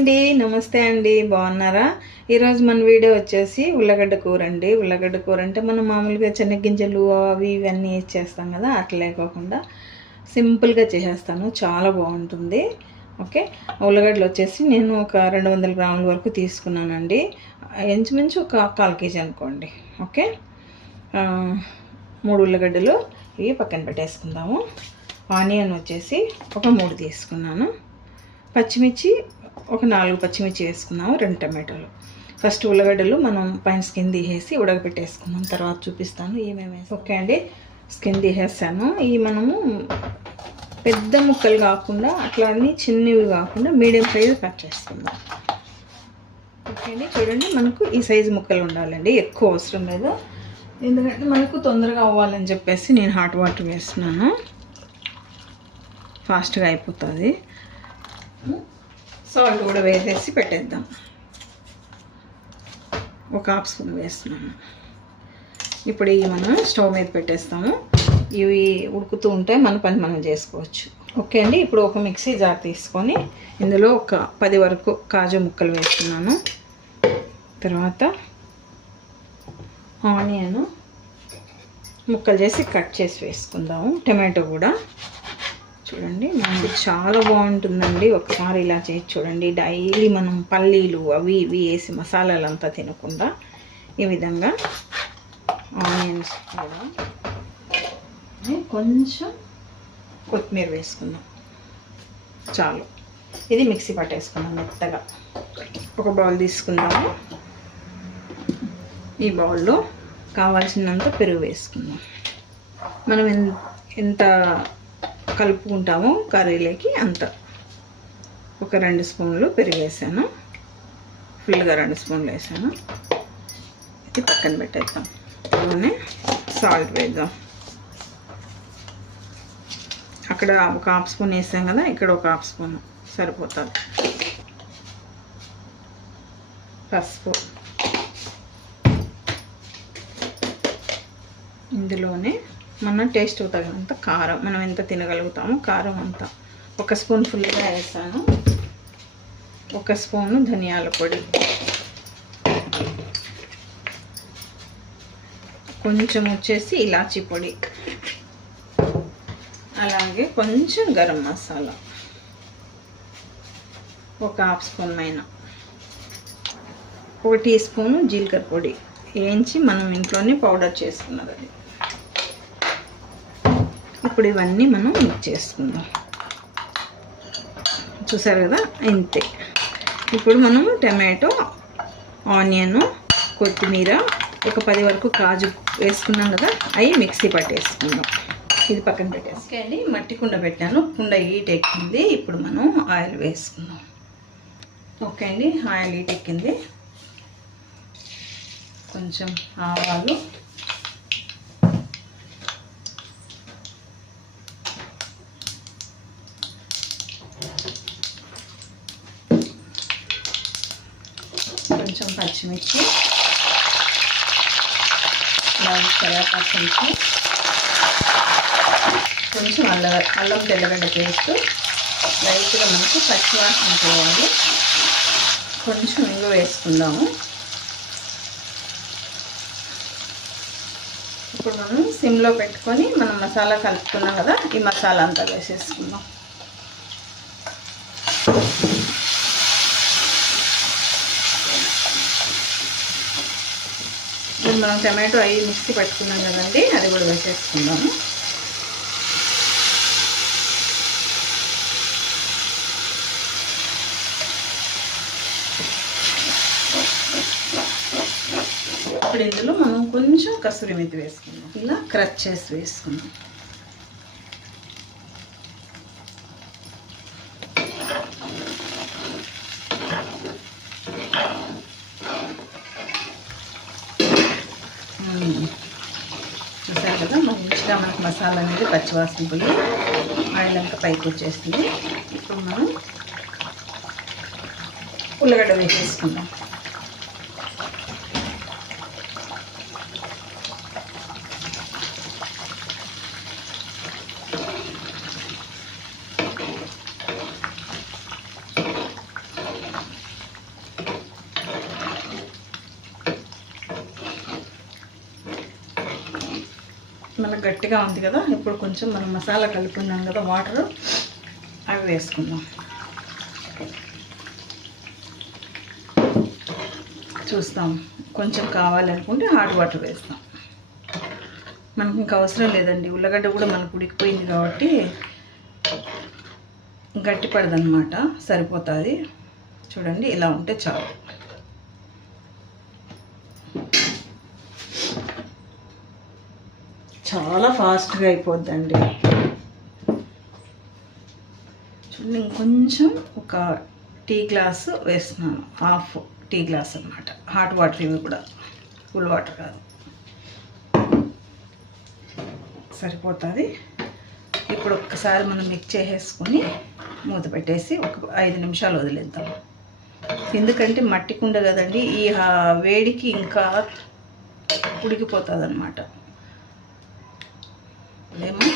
అండి. నమస్తే అండి. బాగున్నారా? ఈరోజు మన వీడియో వచ్చేసి ఉల్లగడ్డ కూర అండి ఉల్లగడ్డ కూర అంటే మనం మామూలుగా శనగ్గింజలు అవి ఇవన్నీ చేస్తాం కదా అట్లా లేకోకుండా సింపుల్గా చేసేస్తాను. చాలా బాగుంటుంది. ఓకే? ఉల్లగడ్డలు వచ్చేసి నేను ఒక రెండు వందల గ్రాముల వరకు తీసుకున్నానండి. ఇంచుమించు ఒక కాల్ కేజీ అనుకోండి. ఓకే? మూడు ఉల్లగడ్డలు ఇవి పక్కన పెట్టేసుకుందాము. ఆనియన్ వచ్చేసి ఒక మూడు తీసుకున్నాను. పచ్చిమిర్చి ఒక నాలుగు పచ్చిమిర్చి వేసుకున్నాము రెండు టమాటాలు. ఫస్ట్ ఉల్లగడ్డలు మనం పైన స్కిన్ తీసేసి ఉడకబెట్టేసుకున్నాం. తర్వాత చూపిస్తాను ఏమేమి వేసి. ఓకే అండి స్కిన్ తీసేస్తాను ఈ మనము పెద్ద ముక్కలు కాకుండా అట్లా అన్ని చిన్నవి కాకుండా మీడియం సైజు కట్ చేసుకుందాం. ఓకే అండి చూడండి మనకు ఈ సైజు ముక్కలు ఉండాలండి ఎక్కువ అవసరం లేదు. ఎందుకంటే మనకు తొందరగా అవ్వాలని చెప్పేసి నేను హాట్ వాటర్ వేస్తున్నాను. ఫాస్ట్గా అయిపోతుంది. సాల్ట్ కూడా వేసేసి పెట్టేద్దాం. ఒక హాఫ్ స్పూన్ వేస్తున్నాను. ఇప్పుడు ఇవి మనం స్టవ్ మీద పెట్టేస్తాము. ఇవి ఉడుకుతూ ఉంటే మన పని మనం చేసుకోవచ్చు. ఓకే అండి ఇప్పుడు ఒక మిక్సీ జార్ తీసుకొని ఇందులో ఒక పది వరకు కాజు ముక్కలు వేస్తున్నాను. తర్వాత ఆనియన్ ముక్కలు చేసి కట్ చేసి వేసుకుందాము. టమాటో కూడా. చూడండి. మనకి చాలా బాగుంటుందండి. ఒకసారి ఇలా చేసి చూడండి. డైలీ మనం పల్లీలు అవి ఇవి వేసి మసాలాలు అంతా తినకుండా ఈ విధంగా ఆనియన్స్ కూడా. కొంచెం కొత్తిమీర వేసుకుందాం. చాలు. ఇది మిక్సీ పట్టేసుకుందాం మెత్తగా. ఒక బౌల్ తీసుకుందాము. ఈ బౌల్లో కావాల్సినంత పెరుగు వేసుకుందాం. మనం ఎంత కలుపుకుంటాము కర్రీలోకి అంత. ఒక రెండు స్పూన్లు పెరిగేసాను వేసాను. ఫుల్గా రెండు స్పూన్లు వేసాను. ఇది పక్కన పెట్టేద్దాం. అలానే సాల్ట్ వేద్దాం. అక్కడ ఒక హాఫ్ స్పూన్ వేసాం కదా ఇక్కడ ఒక హాఫ్ స్పూన్ సరిపోతుంది. పసుపు. ఇందులోనే మన టేస్ట్ తగినంత కారం మనం ఎంత తినగలుగుతామో కారం అంతా. ఒక స్పూన్ ఫుల్గా వేసాను. ఒక స్పూను ధనియాల పొడి. కొంచెం వచ్చేసి ఇలాచీ పొడి. అలాగే కొంచెం గరం మసాలా. ఒక హాఫ్ స్పూన్ పైన ఒక టీ స్పూను జీలకర్ర పొడి. వేయించి మనం ఇంట్లోనే పౌడర్ చేసుకున్నది అది. ఇప్పుడు ఇవన్నీ మనం మిక్స్ చేసుకుందాం. చూసారు కదా? ఇంతే. ఇప్పుడు మనం టమాటో ఆనియను కొత్తిమీర ఒక పది వరకు కాజు వేసుకున్నాం కదా అవి మిక్సీ పట్టేసుకుందాం. ఇది పక్కన పెట్టేసి. అండి మట్టి కుండ పెట్టాను. కుండ హీట్ ఎక్కింది. ఇప్పుడు మనం ఆయిల్ వేసుకుందాం. ఓకే అండి ఆయిల్ హీట్ ఎక్కింది. కొంచెం ఆవాలు కొంచెం పచ్చిమిర్చి కరివేపాకు కొంచెం అల్ల అల్లం తెల్లగడ్డ పేస్ట్. లైట్గా మనకు పచ్చివాసన పోవాలి. కొంచెం ఇంగు వేసుకుందాము. ఇప్పుడు మనం సిమ్లో పెట్టుకొని మనం మసాలా కలుపుకున్నాం కదా ఈ మసాలా అంతా వేసేసుకుందాం. మనం టమాటో అవి మిక్సీ పట్టుకున్నాం కదండి అది కూడా వేసేసుకుందాము. ఇప్పుడు ఇందులో మనం కొంచెం కసూరి మెతి వేసుకుందాం. ఇలా క్రచ్ చేసి వేసుకుందాం మ్మ్. చూసారు కదా ఇంకా మనకు మసాలా అనేది పచ్చివాసన పోయి ఆయిల్ అంతా పైకి వచ్చేస్తుంది. ఇప్పుడు మనం ఉల్లగడ్డ వేసేసుకుందాం. మనకు గట్టిగా ఉంది కదా ఇప్పుడు కొంచెం మనం మసాలా కలుపుకున్నాం కదా వాటర్ అవి వేసుకుందాం. చూస్తాం కొంచెం కావాలనుకుంటే హాట్ వాటర్ వేస్తాం. మనకి ఇంకా అవసరం లేదండి ఉల్లగడ్డ కూడా మనకు ఉడికిపోయింది కాబట్టి గట్టి పడదనమాట సరిపోతుంది. చూడండి ఇలా ఉంటే చాలు. చాలా ఫాస్ట్గా అయిపోద్దండి. చూడండి ఇంకొంచెం ఒక టీ గ్లాస్ వేస్తున్నాను. హాఫ్ టీ గ్లాస్ అనమాట హాట్ వాటర్ ఇవి కూడా. కూల్ వాటర్ కాదు. సరిపోతుంది. ఇప్పుడు ఒక్కసారి మనం మిక్స్ చేసేసుకొని మూత పెట్టేసి ఒక ఐదు నిమిషాలు వదిలేద్దాం. ఎందుకంటే మట్టి కుండ కదండి ఈ వేడికి ఇంకా ఉడికిపోతుంది అనమాట ఏమో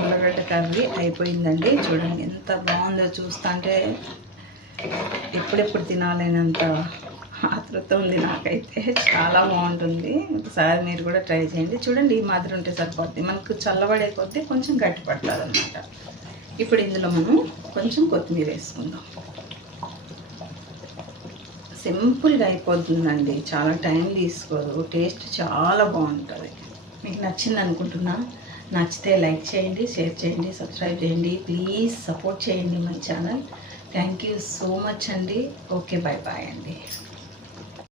ఉల్లగడ్డ కర్రీ అయిపోయిందండి. చూడండి ఎంత బాగుందో చూస్తుంటే ఎప్పుడెప్పుడు తినాలేనంత ఆతృత ఉంది నాకైతే. చాలా బాగుంటుంది. ఒకసారి మీరు కూడా ట్రై చేయండి. చూడండి ఈ మాదిరి ఉంటే సరిపోద్ది. మనకు చల్లబడే కొద్దీ కొంచెం గట్టి పడుతుంది అనమాట ఇప్పుడు ఇందులో మనం కొంచెం కొత్తిమీర వేసుకుందాం. సింపుల్గా అయిపోతుందండి. చాలా టైం తీసుకోదు. టేస్ట్ చాలా బాగుంటుంది. మీకు నచ్చింది అనుకుంటున్నా నచ్చితే లైక్ చేయండి షేర్ చేయండి సబ్స్క్రైబ్ చేయండి. ప్లీజ్ సపోర్ట్ చేయండి my channel. Thank you so much అండి. ఓకే బాయ్ బాయ్ అండి.